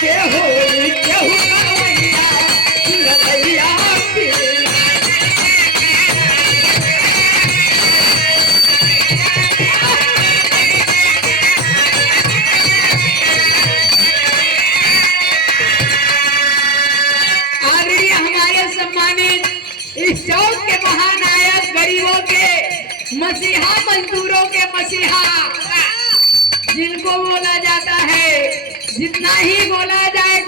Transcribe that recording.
केहू केहू कवैया चिरैया पीर। आदरणीय हमारे सम्मानित इस चौक के महानायक, गरीबों के मसीहा, मजदूरों के मसीहा, जिनको बोला जाता है, जितना ही बोला जाए